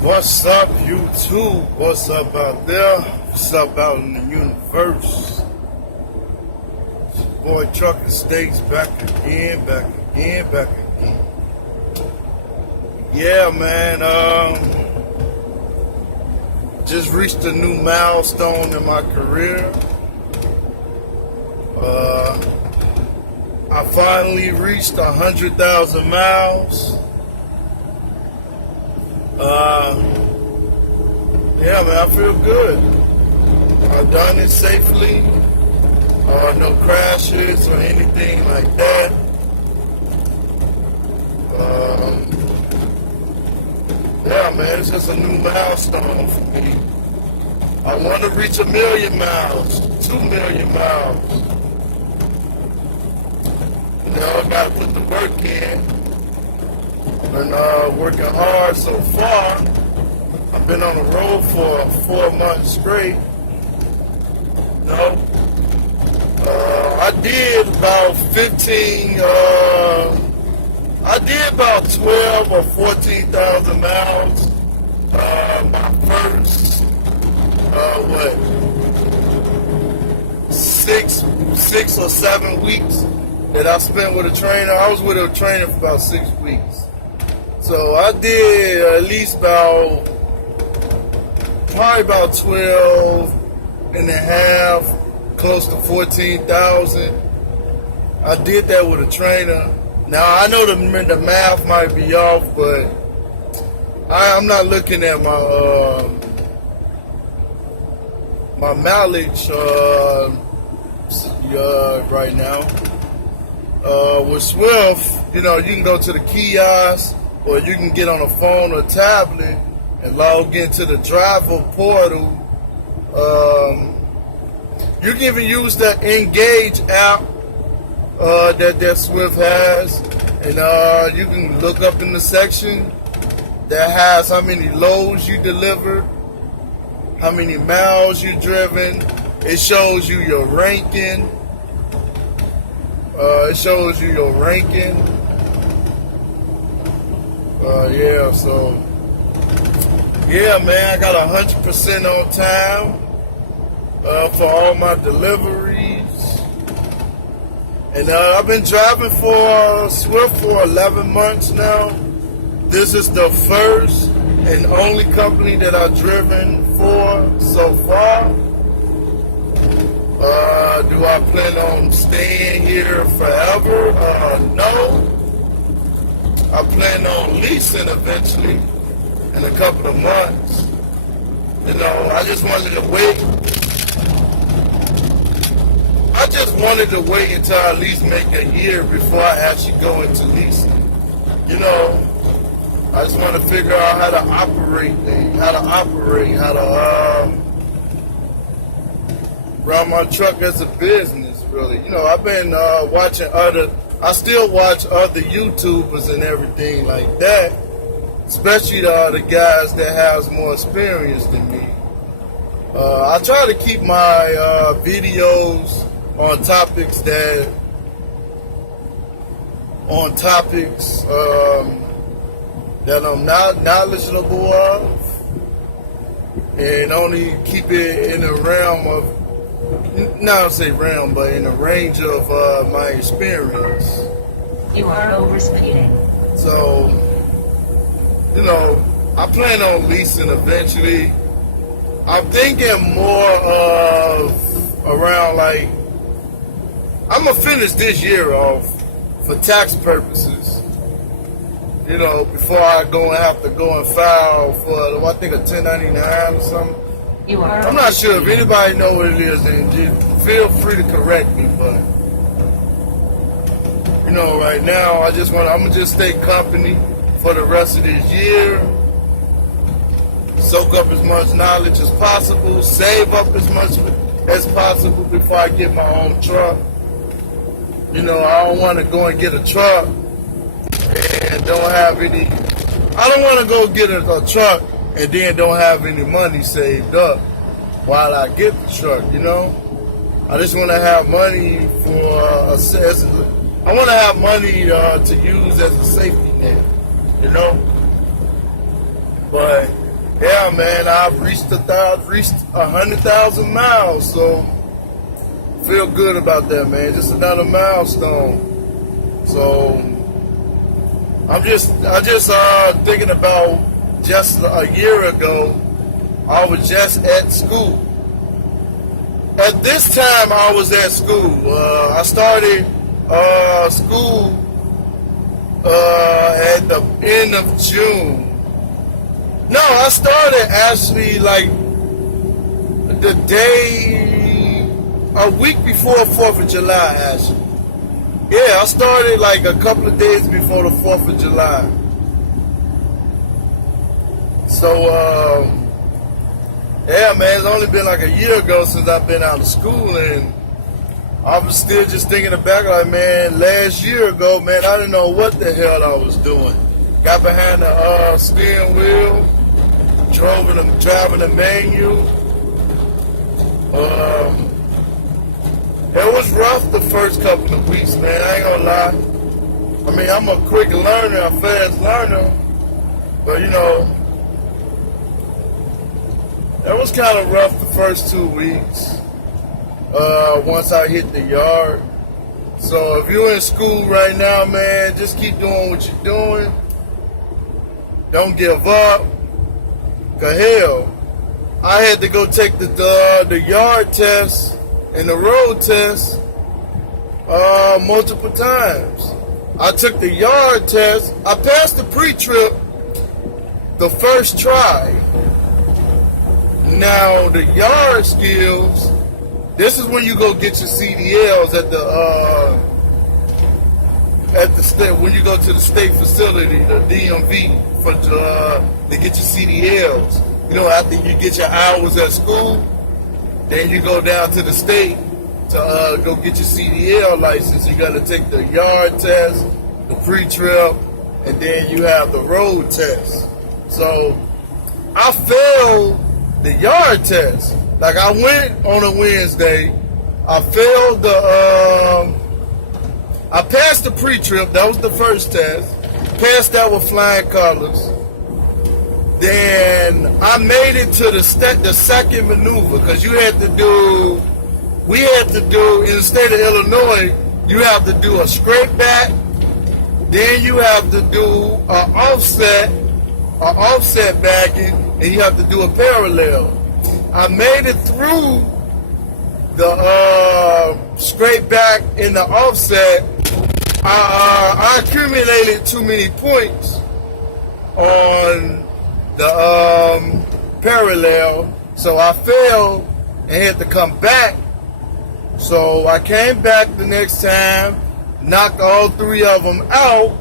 What's up, YouTube? What's up out there? What's up out in the universe? It's your boy Trucker Stakes back again. Yeah, man. Just reached a new milestone in my career. I finally reached 100,000 miles. Yeah, man, I feel good. I've done it safely. No crashes or anything like that. Yeah, man, it's just a new milestone for me. I want to reach 1 million miles, 2 million miles. You know, I got to put the work in. Been working hard so far. I've been on the road for 4 months straight. You know, I did about 12 or 14,000 miles. My first, six or 7 weeks that I spent with a trainer. I was with a trainer for about 6 weeks. So I did at least probably about 12 and a half, close to 14,000. I did that with a trainer. Now I know the math might be off, but I'm not looking at my mileage right now. With Swift, you know, you can go to the kiosk, or you can get on a phone or tablet and log into the driver portal. You can even use the Engage app that Swift has, and you can look up in the section that has how many loads you delivered, how many miles you driven. It shows you your ranking. Yeah, man, I got 100% on time for all my deliveries. And I've been driving for Swift for 11 months now. This is the first and only company that I've driven for so far. Do I plan on staying here forever? No. I plan on leasing eventually in a couple of months. You know, I just wanted to wait until I at least make a year before I actually go into leasing. You know, I just want to figure out how to operate things, how to run my truck as a business, really. You know, I've been watching I still watch other YouTubers and everything like that, especially the guys that has more experience than me. I try to keep my videos on topics that I'm not knowledgeable of, and only keep it in the realm of, not say realm, but in the range of my experience. You are overspeeding. So, you know, I plan on leasing eventually. I'm thinking more of around like, I'm gonna finish this year off for tax purposes. You know, before I have to go and file for, I think, a 1099 or something. I'm not sure if anybody know what it is, then just feel free to correct me, but you know, right now I'm gonna just stay company for the rest of this year, soak up as much knowledge as possible, save up as much as possible before I get my own truck. You know, I don't want to go and get a truck and don't have any. I don't want to go get a truck and then don't have any money saved up while I get the truck, you know? I just want to have money I want to have money to use as a safety net, you know? But Yeah, man, I've reached 100,000 miles, so feel good about that, man. Just another milestone. So I just thinking about just a year ago, I was just at school. At this time, I was at school. I started school at the end of June. No, I started actually like the day, a week before 4th of July, actually. Yeah, I started like a couple of days before the 4th of July. So, yeah, man, it's only been like a year ago since I've been out of school, and I was still just thinking back, like, man, last year ago, man, I didn't know what the hell I was doing. Got behind the steering wheel, driving the manual. It was rough the first couple of weeks, man, I ain't gonna lie. I mean, I'm a quick learner, a fast learner, but, you know, it was kind of rough the first 2 weeks. Once I hit the yard. So if you're in school right now, man, just keep doing what you're doing. Don't give up. Cause hell, I had to go take the yard test and the road test multiple times. I took the yard test. I passed the pre-trip the first try. Now the yard skills, this is when you go get your CDLs at the state, when you go to the state facility, the DMV, to get your CDLs. You know, after you get your hours at school, then you go down to the state to go get your CDL license. You got to take the yard test, the pre-trip, and then you have the road test. So I failed the yard test. Like, I went on a Wednesday, I failed I passed the pre-trip, that was the first test, passed that with flying colors. Then I made it to the second maneuver, because we had to do, in the state of Illinois, you have to do a straight back, then you have to do an offset backing, and you have to do a parallel. I made it through the straight back in the offset. I accumulated too many points on the parallel, so I failed and had to come back. So I came back the next time, knocked all 3 of them out.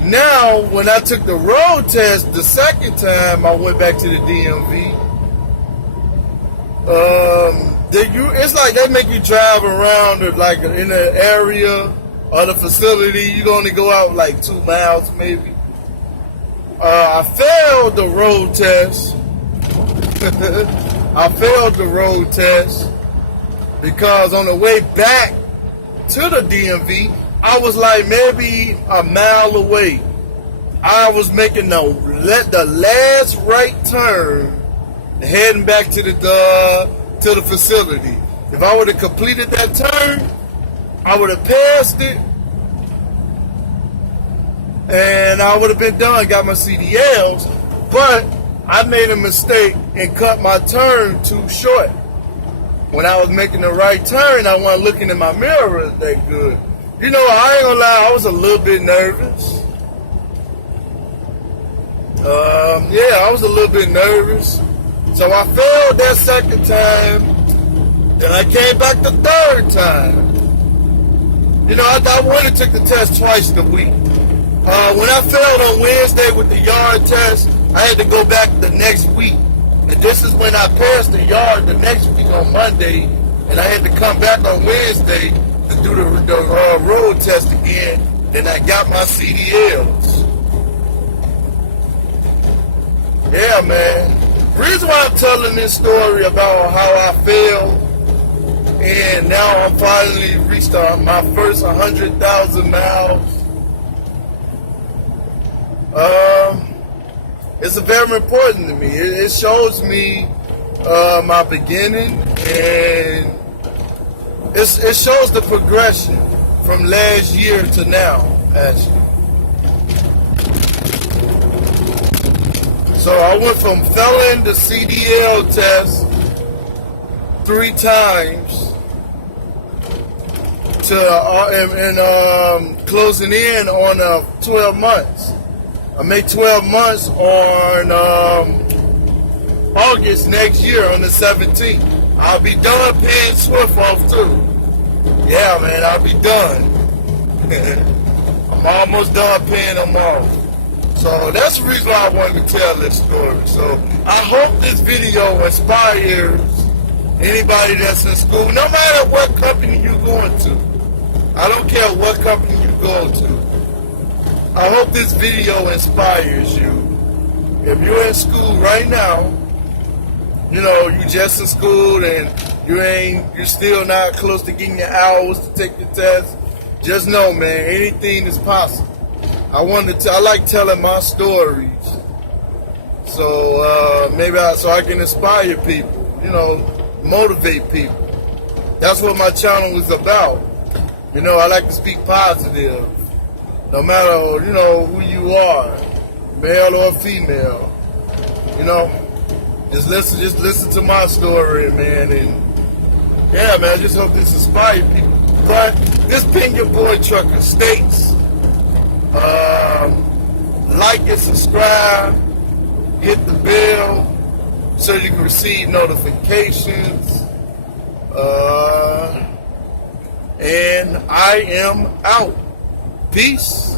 Now, when I took the road test the second time, I went back to the DMV. It's like they make you drive around like in the area of the facility. You only go out like 2 miles maybe. I failed the road test. I failed the road test because on the way back to the DMV, I was like maybe a mile away. I was making the last right turn, heading back to the facility. If I would have completed that turn, I would have passed it, and I would have been done, got my CDLs. But I made a mistake and cut my turn too short. When I was making the right turn, I wasn't looking in my mirror that good. You know, I ain't gonna lie, I was a little bit nervous. Yeah, I was a little bit nervous. So I failed that second time. Then I came back the third time. You know, I went and took the test twice a week. When I failed on Wednesday with the yard test, I had to go back the next week. And this is when I passed the yard the next week on Monday, and I had to come back on Wednesday to do the road test again. Then I got my CDLs. Yeah, man. The reason why I'm telling this story about how I failed, and now I'm finally reached my first 100,000 miles. it's very important to me. It shows me my beginning, and it shows the progression from last year to now, actually. So I went from failing the CDL test 3 times to closing in on 12 months. I made 12 months on August next year on the 17th. I'll be done paying Swift off too. Yeah, man, I'll be done. I'm almost done paying them off. So that's the reason why I wanted to tell this story. So I hope this video inspires anybody that's in school, no matter what company you're going to. I don't care what company you go to. I hope this video inspires you. If you're in school right now, you know, you just in school and you're still not close to getting your hours to take the test, just know, man, anything is possible. I like telling my stories, so so I can inspire people, you know, motivate people. That's what my channel is about. You know, I like to speak positive, no matter, you know, who you are, male or female. You know, just listen to my story, man, and yeah, man, I just hope this inspires people. But this Pin Your Boy Trucker States. Like and subscribe, hit the bell so you can receive notifications. And I am out. Peace.